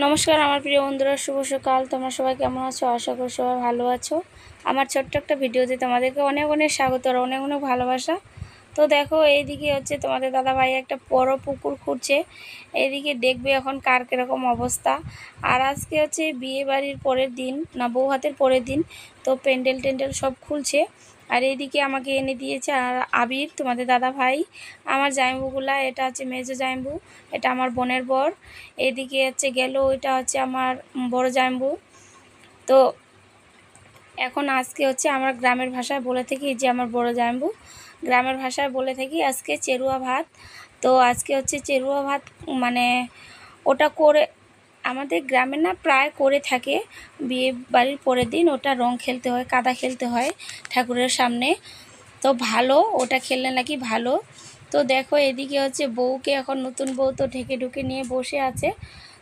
নমস্কার আমার প্রিয় বন্ধুরা, শুভ সকাল। তোমরা সবাই কেমন আছো? আশা করি সবাই ভালো আছো। আমার ছোট্ট একটা ভিডিওতে তোমাদেরকে অনেক অনেক স্বাগত আর অনেক অনেক ভালোবাসা। তো দেখো, এইদিকে হচ্ছে তোমাদের দাদা ভাই একটা বড় পুকুর খুঁড়ছে। এইদিকে দেখবে এখন কার কীরকম অবস্থা। আর আজকে হচ্ছে বিয়ে বাড়ির পরের দিন, না বউ হাতের পরের দিন, তো প্যান্ডেল টেন্ডেল সব খুলছে। আর এইদিকে আমাকে এনে দিয়েছে আর আবির, তোমাদের দাদা ভাই, আমার জামাইবুগুলা। এটা হচ্ছে মেজো জামাইবু, এটা আমার বোনের বর। এদিকে হচ্ছে গেল, ওইটা হচ্ছে আমার বড় জামাইবু। তো এখন আজকে হচ্ছে আমরা গ্রামের ভাষায় বলে থাকি যে আমার বড় জামাইবু, গ্রামের ভাষায় বলে থাকি আজকে চেরুয়া ভাত। তো আজকে হচ্ছে চেরুয়া ভাত, মানে ওটা করে আমাদের গ্রামে না প্রায় করে থাকে বিয়ে বাড়ির পরের দিন। ওটা রং খেলতে হয়, কাদা খেলতে হয় ঠাকুরের সামনে। তো ভালো, ওটা খেললে নাকি ভালো। তো দেখো এদিকে হচ্ছে বউকে, এখন নতুন বউ তো ঢেকে ঢুকে নিয়ে বসে আছে।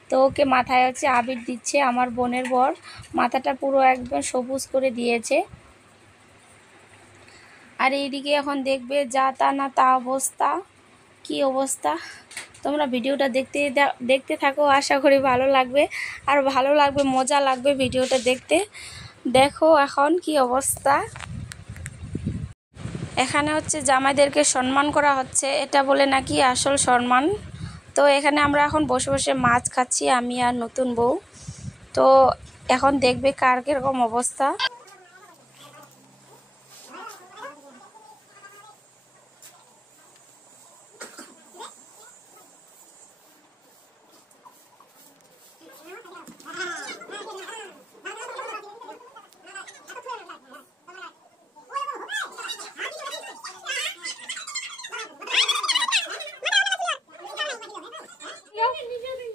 তো ওকে মাথায় হচ্ছে আবির দিচ্ছে আমার বোনের বর। মাথাটা পুরো একদম সবুজ করে দিয়েছে। আর এইদিকে এখন দেখবে যা তা না তা অবস্থা, কি অবস্থা। তোমরা ভিডিওটা দেখতে থাকো, আশা করি ভালো লাগবে। আর ভালো লাগবে, মজা লাগবে ভিডিওটা দেখতে। দেখো এখন কি অবস্থা। এখানে হচ্ছে জামাইদেরকে সম্মান করা হচ্ছে, এটা বলে নাকি আসল সম্মান। তো এখানে আমরা এখন বসে বসে মাছ খাচ্ছি, আমি আর নতুন বউ। তো এখন দেখবে কার কীরকম অবস্থা।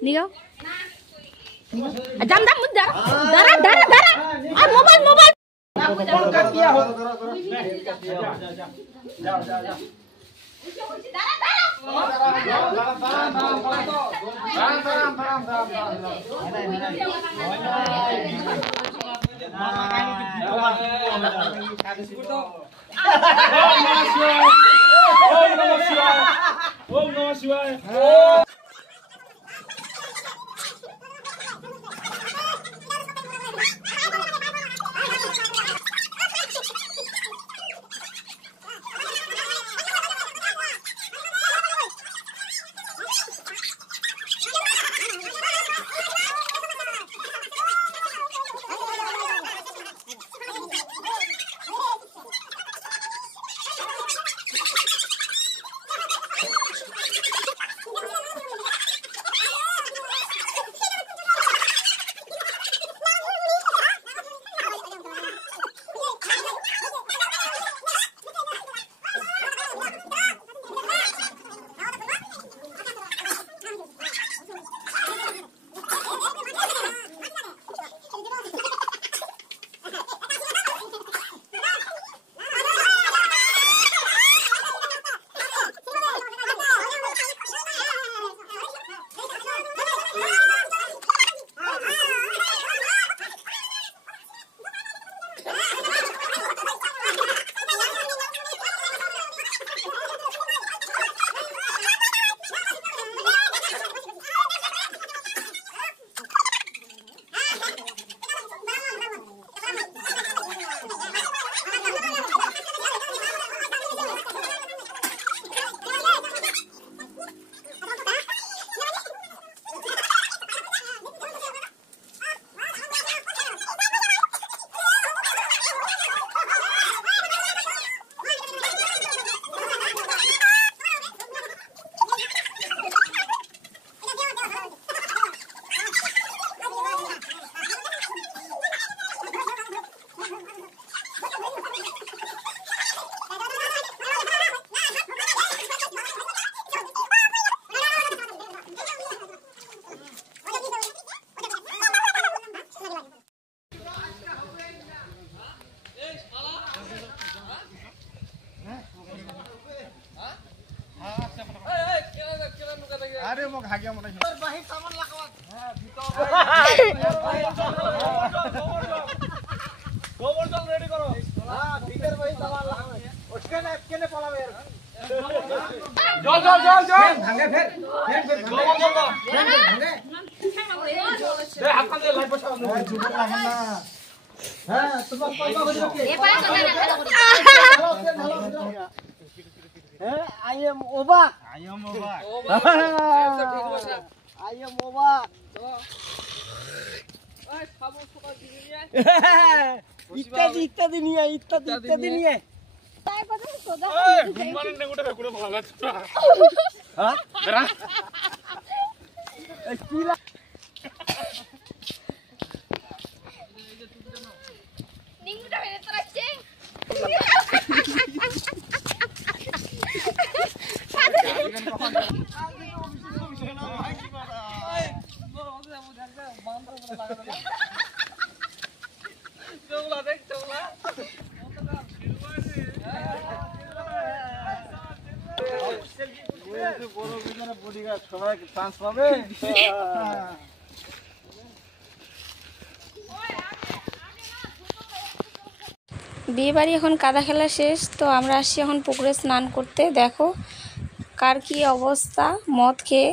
নিও দাম দাম দাঁড়া দাঁড়া দাঁড়া দাঁড়া, আর মোবাইল মোবাইল ওম নমঃ শিবায়। আরে মোক হাগিয়া মনে তোর বাহি সামান লাগাওয়া। হ্যাঁ ভিতর গোবর জল রেডি করো। হ্যাঁ ভিতর বাহি সামান লাগাও। ওখানে কেনে পলাবে यार। জল জল জল জল ভাঙে ফের গোবর জল ভাঙে। হ্যাঁ তোমার কলমা হইলো কি হ্যাঁ আই এম ওবাক আই এম ওবাক ইত্যাদি ইত্যাদি নিয়ে ইত্যাদি ইত্যাদি নিয়ে বডিগার্ড সবাই চান্স পাবে বিয়ে বাড়ি এখন কাদা খেলা শেষ, তো আমরা আসছি এখন পুকুরে স্নান করতে। দেখো কার কি অবস্থা, মদ খেয়ে